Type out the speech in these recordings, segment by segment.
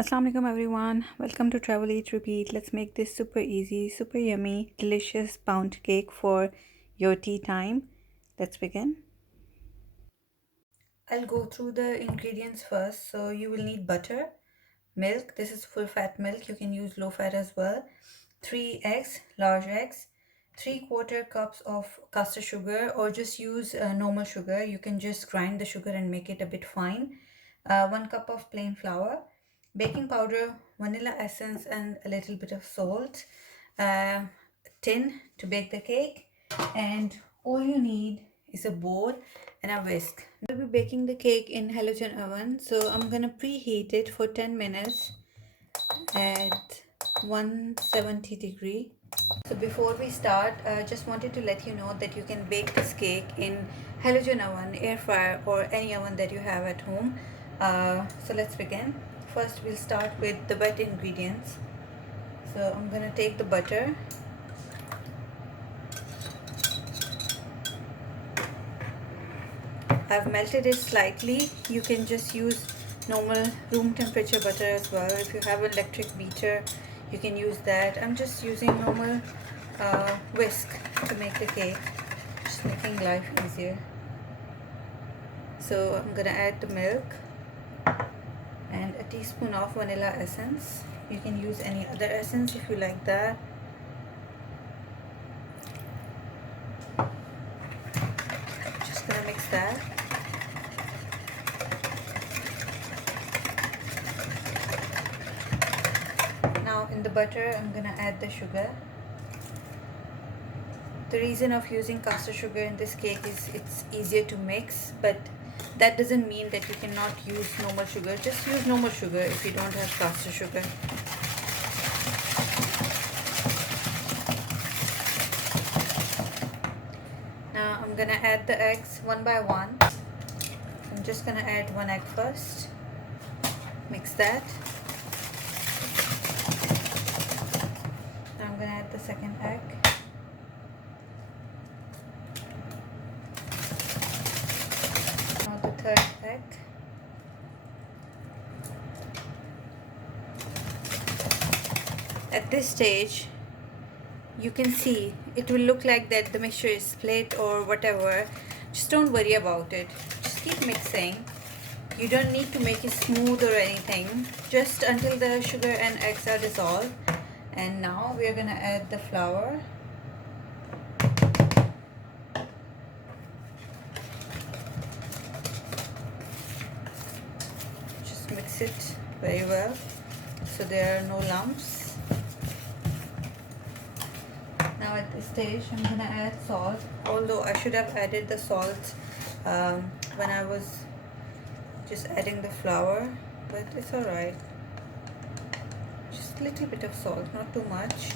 Assalamu alaikum everyone. Welcome to Travel Eat Repeat. Let's make this super easy, super yummy, delicious pound cake for your tea time. Let's begin. I'll go through the ingredients first. So you will need butter, milk. This is full fat milk. You can use low fat as well. 3 eggs, large eggs. 3/4 cups of caster sugar, or just use normal sugar. You can just grind the sugar and make it a bit fine. 1 cup of plain flour, baking powder, vanilla essence, and a little bit of salt. A tin to bake the cake, and all you need is a bowl and a whisk. I'll be baking the cake in halogen oven, so I'm gonna preheat it for 10 minutes at 170 degree. So before we start, I just wanted to let you know that you can bake this cake in halogen oven, air fryer, or any oven that you have at home. So let's begin. First we'll start with the wet ingredients. So I'm gonna take the butter. I've melted it slightly. You can just use normal room temperature butter as well. If you have an electric beater, you can use that. I'm just using normal whisk to make the cake, just making life easier. So I'm gonna add the milk and a teaspoon of vanilla essence. You can use any other essence if you like that. Just gonna mix that. Now in the butter, I'm gonna add the sugar. The reason of using caster sugar in this cake is it's easier to mix, but that doesn't mean that you cannot use normal sugar. Just use normal sugar if you don't have caster sugar. Now I'm gonna add the eggs one by one. I'm just gonna add one egg first. Mix that. Now I'm gonna add the second egg. Now the third egg. At this stage, you can see it will look like that the mixture is split or whatever. Just don't worry about it. Just keep mixing. You don't need to make it smooth or anything, just until the sugar and eggs are dissolved. And now we are gonna add the flour. Just mix it very well so there are no lumps. Now at this stage I'm gonna add salt, although I should have added the salt when I was just adding the flour, but it's alright. Just a little bit of salt, not too much.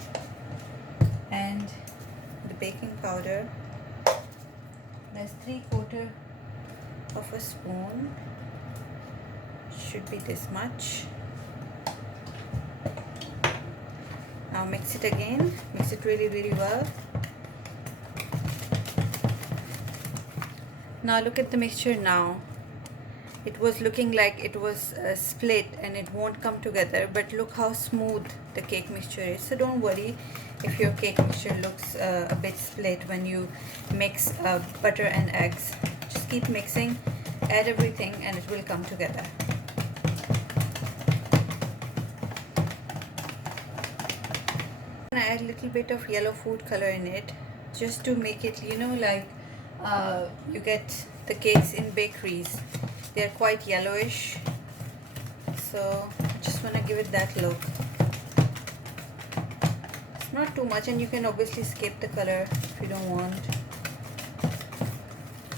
And the baking powder, that's 3/4 of a spoon, should be this much. Now mix it again, mix it really well. Now look at the mixture now. It was looking like it was split and it won't come together, but look how smooth the cake mixture is. So don't worry if your cake mixture looks a bit split when you mix butter and eggs. Just keep mixing, add everything, and it will come together. I'm gonna add a little bit of yellow food color in it, just to make it, like you get the cakes in bakeries. They're quite yellowish, so just want to give it that look. It's not too much, and you can obviously skip the color if you don't want.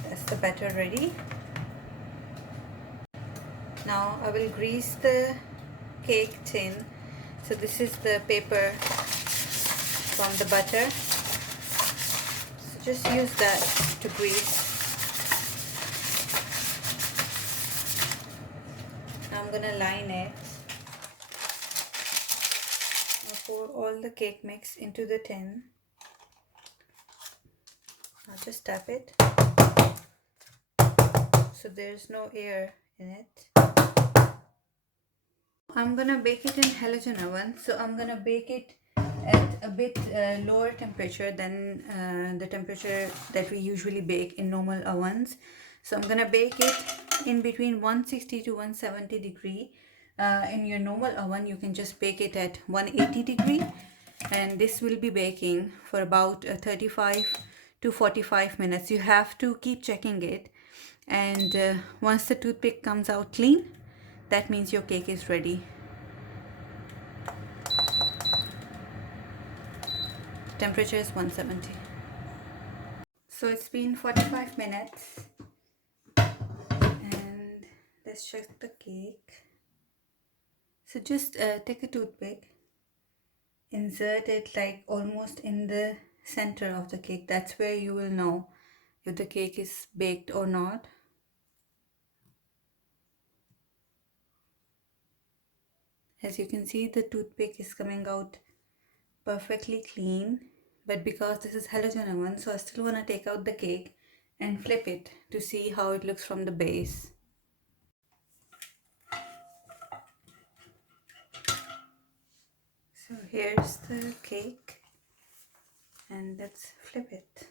That's the batter ready. Now I will grease the cake tin. So this is the paper from the butter, so just use that to grease. I'm gonna line it. I'll pour all the cake mix into the tin. I'll just tap it so there's no air in it. I'm gonna bake it in halogen oven. So I'm gonna bake it at a bit lower temperature than the temperature that we usually bake in normal ovens. So I'm gonna bake it in between 160 to 170 degree. In your normal oven, you can just bake it at 180 degree, and this will be baking for about 35 to 45 minutes. You have to keep checking it, and once the toothpick comes out clean, that means your cake is ready. Temperature is 170. So it's been 45 minutes, and let's check the cake. So just take a toothpick, insert it like almost in the center of the cake. That's where you will know if the cake is baked or not. As you can see, the toothpick is coming out perfectly clean, but because this is halogen oven, so I still want to take out the cake and flip it to see how it looks from the base. So here's the cake, and let's flip it.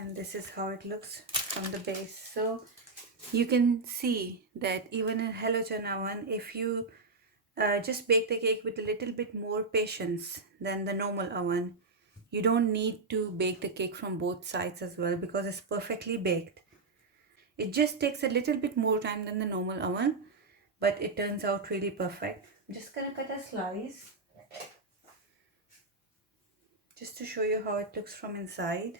And this is how it looks from the base. So you can see that even in halogen oven, if you just bake the cake with a little bit more patience than the normal oven, you don't need to bake the cake from both sides as well, because it's perfectly baked. It just takes a little bit more time than the normal oven, but it turns out really perfect. I'm just gonna cut a slice just to show you how it looks from inside.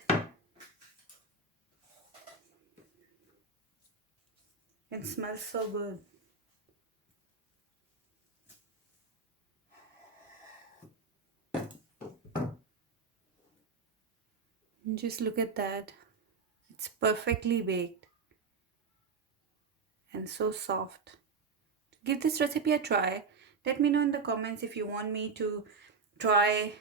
It smells so good. And just look at that. It's perfectly baked and so soft. Give this recipe a try. Let me know in the comments if you want me to try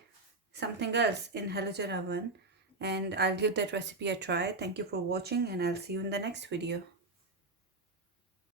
something else in halogen oven, and I'll give that recipe a try. Thank you for watching, and I'll see you in the next video.